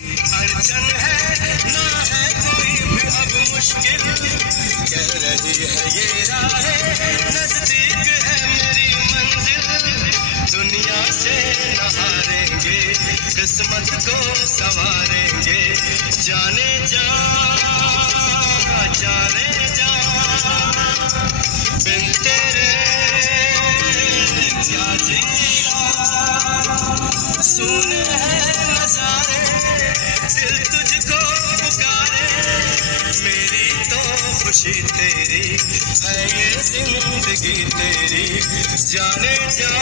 अड़चन है ना है कोई भी अब मुश्किल, कह रही है ये राहें नजदीक है मेरी मंजिल, दुनिया से न हारेंगे किस्मत को संवारेंगे, जाने जा बिन तेरे क्या जीना, सुने हैं नजारे दिल तुझको पुकारे, मेरी तो खुशी तेरी है ये जिंदगी तेरी, जाने जा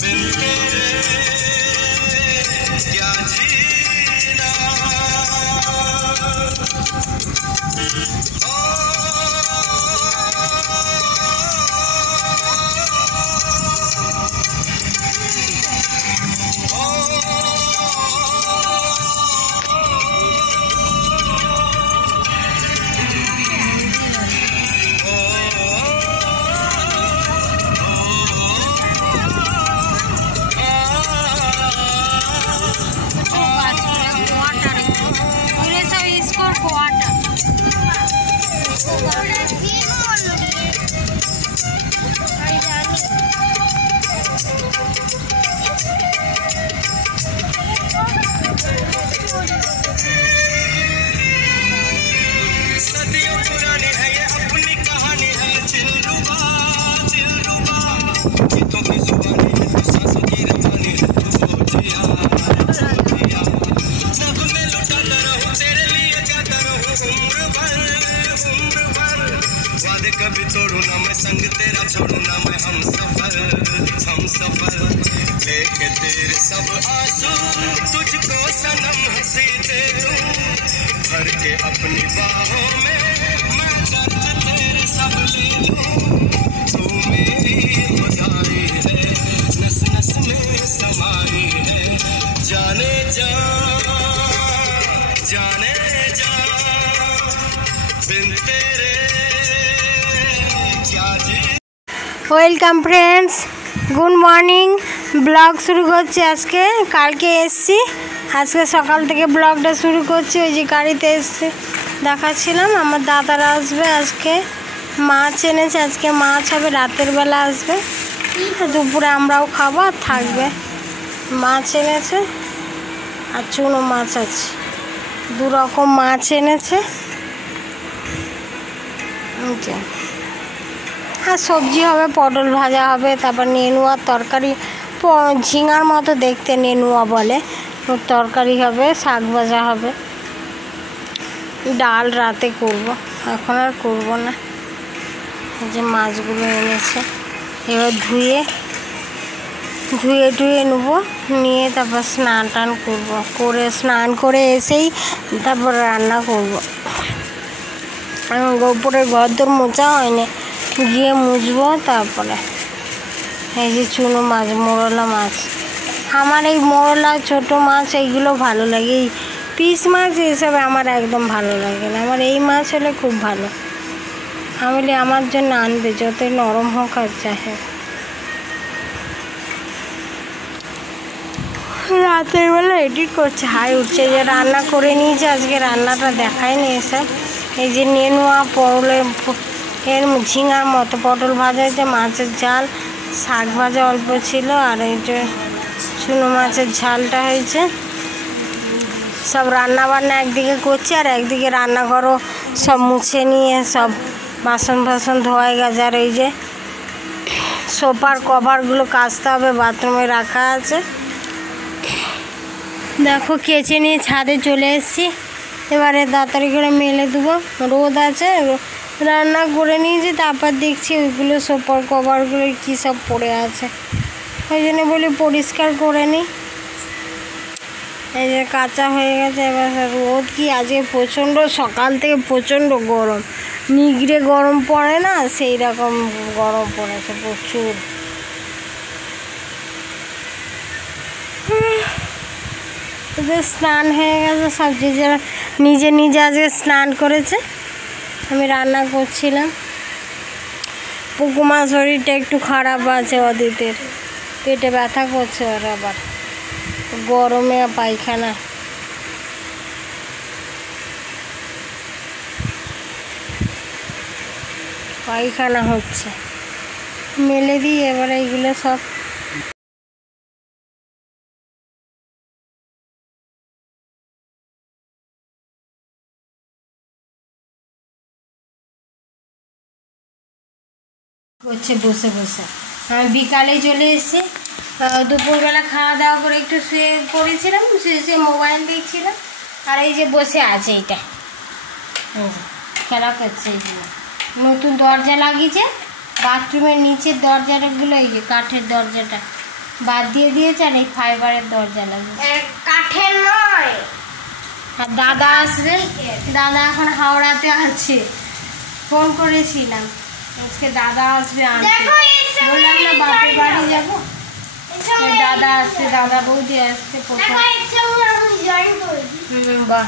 बिन तेरे क्या जीना। सदियों पुरानी है ये अपनी कहानी है, दिलरुबा गीतों की जुबानी है, तो सांसों की रवानी है, तो सोचिया सब में लुटाता रहूं तेरे लिए गाता रहूं उम्र भर, वादे कभी तोड़ू ना मैं संग तेरा छोड़ू ना मैं, हम सफर लेके तेरे सब आंसू तुझको सनम हंसी दे दूं, भर के अपनी बाहों में मैं दर्द तेरे सब ले लूं, तू मेरी खुदाई है नस नस में समाई है, जाने जा बिन तेरे क्या जी। Welcome friends, good morning. Blog শুরু করছি আজকে, কালকে এসছি, আজকে সকাল থেকে ব্লগটা শুরু করছি। ওই যে গাড়িতে এসছি দেখাচ্ছিলাম, আমার দাদারা আসবে আজকে, মাছ এনেছে, আজকে মাছ হবে, রাতের বেলা আসবে, দুপুরে আমরাও খাবো আর থাকবে। মাছ এনেছে আর চুনো মাছ আছে, দু রকম মাছ এনেছে, আর সবজি হবে, পটল ভাজা হবে, তারপর নেনুয়ার তরকারি, ঝিঙার মতো দেখতে নেনুয়া বলে, তরকারি হবে, শাক ভাজা হবে, ডাল রাতে করব, এখন আর করব না। এই যে মাছগুলো এনেছে, এবার ধুয়ে নেবো, নিয়ে তারপর স্নান টান করবো, স্নান করে এসেই তারপর রান্না করবো। উপরে ঘরদোর মোছা হয়নি, গিয়ে মুছবো। তারপরে এই যে চুনো মাছ, মোরলা মাছ, আমার এই মোরলা ছোটো মাছ এইগুলো ভালো লাগে, এই পিস মাছ এসব আমার একদম ভালো লাগে না, আমার এই মাছ হলে খুব ভালো। আমি আমার জন্য আনবে, যতই নরম হোক আর চাহে। রাতের বেলা এডিট করছে, হাই উঠছে, যে রান্না করে নিয়েছে, আজকে রান্নাটা দেখায়নি এসব। এই যে নেনুয়া এর ঝিঙার মতো পটল ভাজা হয়েছে, মাছের ঝাল, শাক ভাজা অল্প ছিল, আর এই যে চুনো মাছের ঝালটা হয়েছে। সব রান্না বান্না একদিকে করছি, আর একদিকে রান্নাঘরও সব মুছে নিয়ে সব বাসন ধোয়া গেছে, আর এই যে সোফার কভারগুলো কাচতে হবে, বাথরুমে রাখা আছে। দেখো কেচে নিয়ে ছাদে চলে এসেছি, এবারে তাড়াতাড়ি করে মেলে দেবো, রোদ আছে। রান্না করে নিয়েছি, তারপর দেখছি ওইগুলো সোফার কভারগুলো কী সব পড়ে আছে, ওই জন্য বলি পরিষ্কার করে নিই। এই যে কাঁচা হয়ে গেছে। এবার রোদ কি আজকে প্রচণ্ড, সকাল থেকে প্রচণ্ড গরম, নিগড়ে গরম পড়ে না, সেই রকম গরম পড়েছে প্রচুর। এদের স্নান হয়ে গেছে, সব যে যারা নিজে আজকে স্নান করেছে। আমি রান্না করছিলাম। পুকুমার শরীরটা একটু খারাপ আছে অদিতের, পেটে ব্যথা করছে ওর, আবার গরমে পায়খানা। পায়খানা হচ্ছে, মেলে দিই এবার এইগুলো সব। করছে বসে বসে। আমি বিকালে চলে এসেছি, দুপুরবেলা খাওয়া দাওয়া করে একটু শুয়ে পড়েছিলাম, শুয়ে শুয়ে মোবাইল দেখছিলাম। আর এই যে বসে আছে, এইটা খেলা করছে। এইগুলো নতুন দরজা লাগিয়েছে, বাথরুমের নিচের দরজাগুলো, এই যে কাঠের দরজাটা বাদ দিয়ে দিয়েছে, আর এই ফাইবারের দরজা লাগিয়েছে, কাঠের নয়। আর দাদা আসবে, দাদা এখন হাওড়াতে আছে, ফোন করেছিলাম আজকে দাদা আসবে আনতে। বললাম না বাপের বাড়ি যাবো, দাদা আসছে, দাদা বৌদি আসছে। বাহ,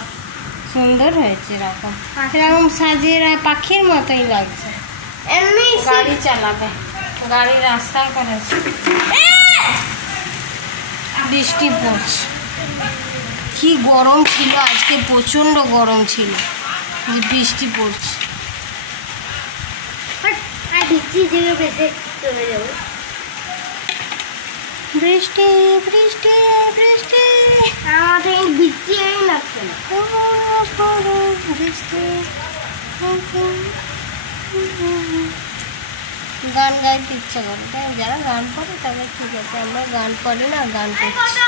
সুন্দর হয়েছে, এরকম এরকম সাজিয়ে পাখির মতোই লাগছে। এমনি গাড়ি চালাবে, গাড়ি রাস্তায় করেছে। বৃষ্টি পড়ছে, কি গরম ছিল আজকে, প্রচণ্ড গরম ছিল, বৃষ্টি পড়ছে। বৃষ্টি বৃষ্টি বৃষ্টি, আমাদের বৃষ্টি লাগছে না, বৃষ্টি। গান গাইতে ইচ্ছা করে, তাই যারা গান পড়ে তাদের ঠিক আছে, আমরা গান পড়ি না, গান করছি।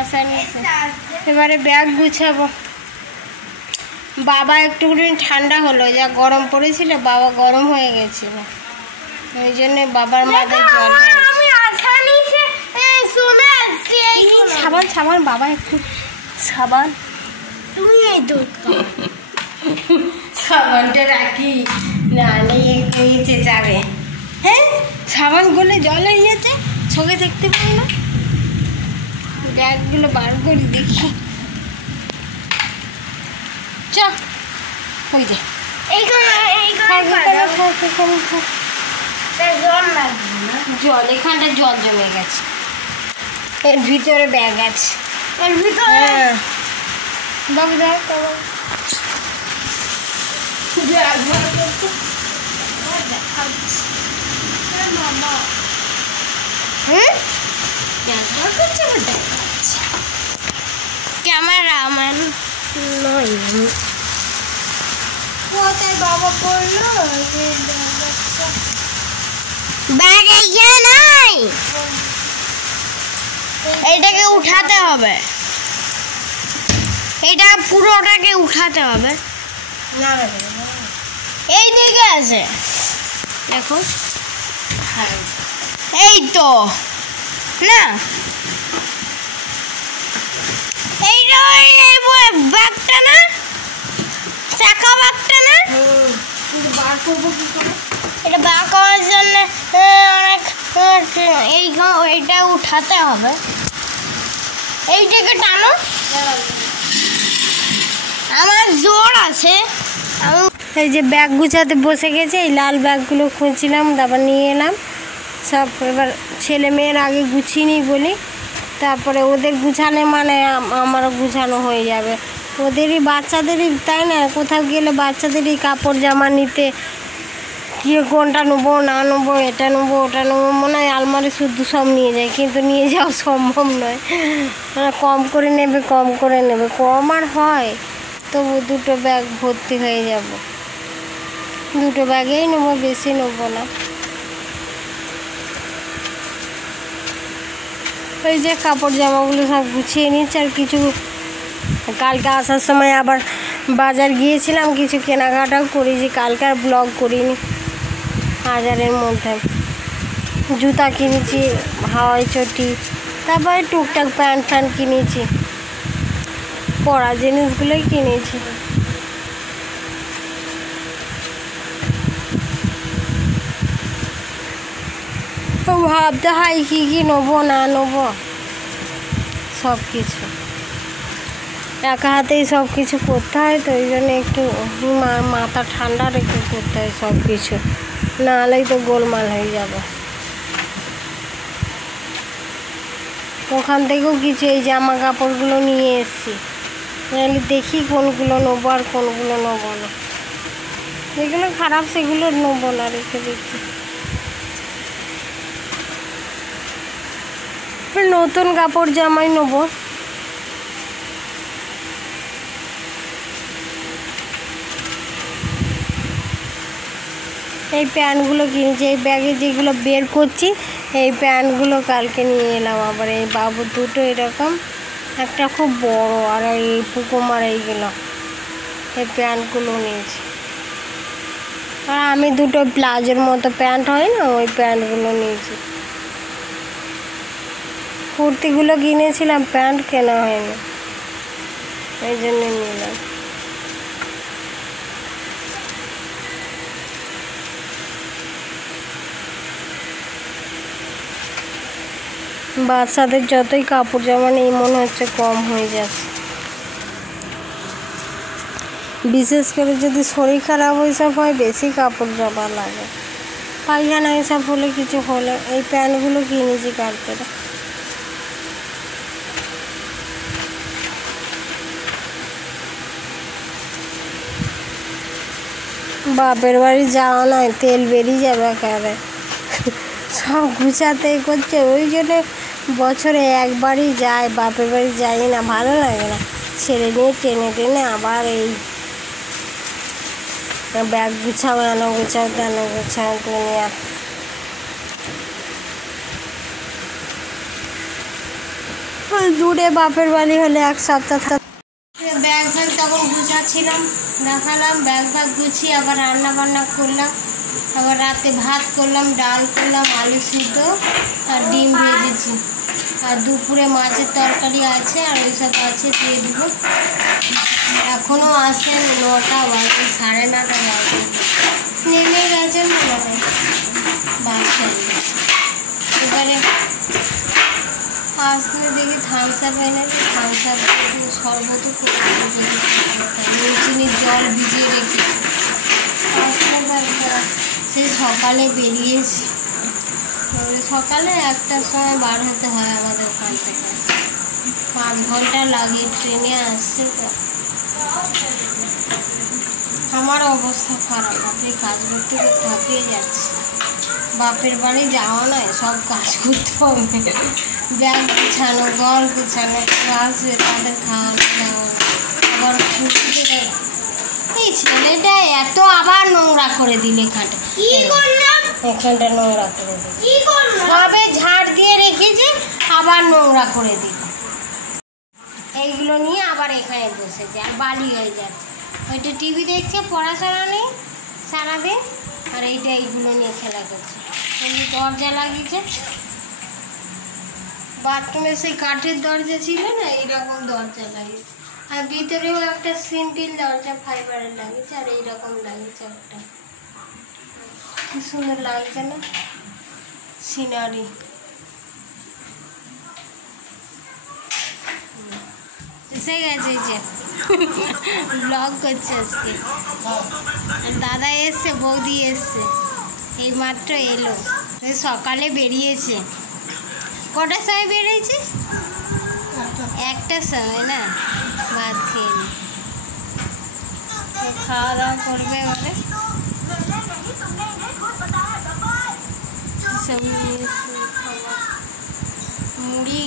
আশা নিয়েছে। এবারে ব্যাগ গুছাবো। বাবা একটুখানি ঠান্ডা হলো, যা গরম পড়েছিল বাবা গরম হয়ে গেছিল, ওই জন্যে বাবার মাথায় জল। সাবান সাবান, বাবা একটু সাবান, তুমি এই দুধ সাবানটা রাখি, নাহলে নিচে যাবে। হ্যাঁ, সাবান গলে জল হয়ে গেছে, চোখে দেখতে পাই না। ব্যাগগুলো বার করি দেখি, চ ওই যে জল, এখানটা জল জমে গেছে, এর ভিতরে ব্যাগ আছে, এর ভিতরে বাবু দেখ ক্যামেরা আমার নয়, কোথায় বাবা পড়লো, ব্যাগ এইখানে নাই, এইটাকে উঠাতে হবে, এটা পুরোটাকে উঠাতে হবে। এই দিকে আছে দেখো, এই তো না, এইটা ব্যাগটা না, চাকা ব্যাগটা না, এটা বার করার জন্য অনেক এইটা উঠাতে হবে, এইটাকে টানো, আমার জোর আছে। এই যে ব্যাগ গুছাতে বসে গেছে, এই লাল ব্যাগগুলো খুঁজছিলাম, তারপর নিয়ে এলাম সব। এবার ছেলে মেয়ের আগে গুছিয়ে নিই বলি, তারপরে ওদের গুছানো মানে আমারও গুছানো হয়ে যাবে, ওদেরই বাচ্চাদেরই, তাই না? কোথাও গেলে বাচ্চাদেরই কাপড় জামা নিতে, কি কোনটা নেবো না নেবো, এটা নেবো ওটা নেবো, মনে হয় আলমারি শুদ্ধ সব নিয়ে যায়, কিন্তু নিয়ে যাওয়া সম্ভব নয়, কম করে নেবে, কম করে নেবে, কম আর হয়, তবু দুটো ব্যাগ ভর্তি হয়ে যাব, দুটো ব্যাগেই নেবো, বেশি নেবো না। ওই যে কাপড় জামাগুলো সব গুছিয়ে নিচ্ছে, আর কিছু কালকে আসার সময় আবার বাজার গিয়েছিলাম, কিছু কেনাকাটাও করেছি, কালকে আর ব্লগ করিনি। বাজারের মধ্যে জুতা কিনেছি, হাওয়াই চটি, তারপরে টুকটাক প্যান্ট ফ্যান্ট কিনেছি, পরা জিনিসগুলোই কিনেছি। ভাবতে হয় কী কী নেবো না নেবো, সব কিছু একা হাতেই সব কিছু করতে হয়, তো ওই জন্য একটু মাথা ঠান্ডা রেখে করতে হয় সব কিছু, নাহলেই তো গোলমাল হয়ে যাবে। ওখান থেকেও কিছু এই জামা কাপড়গুলো নিয়ে এসেছি, নাহলে দেখি কোনগুলো নেবো আর কোনগুলো নেবো না। যেগুলো খারাপ সেগুলো নেবো না, রেখে দিচ্ছি। নতুন কাপড় জামাই নেবো। এই প্যান্টগুলো কিনেছি, এই ব্যাগে যেগুলো বের করছি এই প্যান্টগুলো কালকে নিয়ে এলাম। আবার এই বাবুর দুটো এরকম, একটা খুব বড়, আর এই পুকুমার এইগুলো, এই প্যান্টগুলো নিয়েছি। আর আমি দুটো প্লাজোর মতো প্যান্ট হয় না, ওই প্যান্টগুলো নিয়েছি। কুর্তিগুলো কিনেছিলাম, প্যান্ট কেনা হয়নি, এই জন্য নিলাম। বাচ্চাদের যতই কাপড় জামা নেই মনে হচ্ছে কম হয়ে যাচ্ছে, বিশেষ করে যদি শরীর খারাপ ওইসব হয় বেশি কাপড় জামা লাগে। পায়খানা এসব হলে কিছু হলে এই প্যান্টগুলো কিনেছি কালকে। বাপের বাড়ি যাওয়া নয়, তেল বেরিয়ে যাবে একেবারে, সব গুছাতে করছে। ওই জন্য বছরে একবারই যায়, বাপের বাড়ি যাই না, ভালো লাগে না। ছেড়ে নিয়ে টেনে টেনে আবার এই ব্যাগ গুছাও, এনো গুছাও, তেন গুছাও, দুনিয়া। দূরে বাপের বাড়ি হলে এক সপ্তাহ ব্যাগ ফ্যাগ তখন গুছাচ্ছিলাম, দেখালাম। ব্যাগ ফ্যাগ গুছিয়ে আবার রান্না বান্না করলাম। আবার রাতে ভাত করলাম, ডাল করলাম, আলু সিদ্ধ আর ডিম ভেজেছি। আর দুপুরে মাছের তরকারি আছে, আর ওইসব আছে, দিয়ে দেবো। এখনও আসে 9টা বাজে, 9:30 বাজে, নেমে গেছেন মনে হয় বাসায়। এবারে আসলে দেখি থামস আপ এনেছে, থামস আপ শরবতও করে চিনির জল ভিজিয়ে রেখেছি। আসলে সে সকালে বেরিয়েছি, সকালে 1টার সময় বার হতে হয় আমাদের ওখান থেকে, 5 ঘন্টা লাগে, ট্রেনে আসছে। তো আমার অবস্থা খারাপ, আপনি কাজ করতে করতে হাঁপিয়ে যাচ্ছে। বাপের বাড়ি যাওয়া নয়, সব কাজ করতে হবে, ব্যাগ গুছানো, ঘর গুছানো, আসবে তাদের খাওয়ানো দাওয়ানো, আবার এই ছেলেটা এত আবার নোংরা করে দিল। এখানটা নোংরা করে দিল, সবে ঝাড় দিয়ে রেখেছে, আবার নোংরা করে দিল। এইগুলো নিয়ে আবার এখানে বসেছে, আর বালি হয়ে যাচ্ছে। ওইটা টিভি দেখছে, পড়াশোনা নেই সারাদিন, আর এইটা এইগুলো নিয়ে খেলা করছে। এই যে দরজা লাগিয়েছে, বাথরুমে সেই কাঠের দরজা ছিল না, এইরকম দরজা লাগিয়েছে। আর ভিতরেও একটা সিম্পল দরজা ফাইবারের লাগিয়েছে, আর এইরকম লাগিয়েছে একটা। কি সুন্দর লাগছে না সিনারি। এসে গেছে যে ব্লগ করছে আজকে, দাদা এসছে, বৌদি এসছে, এই মাত্র এলো, সকালে বেরিয়েছে। কটার সময় বেরিয়েছে? 1টার সময় না, ভাত খেয়ে নি, খাওয়া দাওয়া করবে এবারে। মুড়ি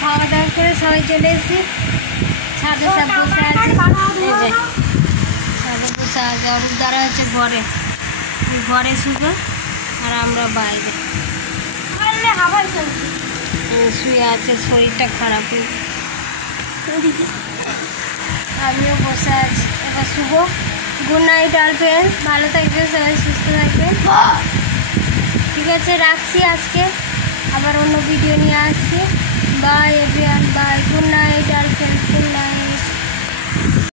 খাওয়া দাওয়া করে সবাই চলে এসেছি, ছাদে সব বসে আছে, ছাদে বসে আছে। অরূপ দ্বারা হচ্ছে ঘরে, ঘরে শুবে, আর আমরা বাইরে শুয়ে আছে, শরীরটা খারাপ। আমিও বসে আছি, এবার শুভ। গুড নাইট অল ফ্রেন্ডস, ভালো থাকবেন সবাই, সুস্থ থাকবেন। ঠিক আছে, রাখছি আজকে, আবার অন্য ভিডিও নিয়ে আসছি। Bye everyone, bye, good night all friends, good night.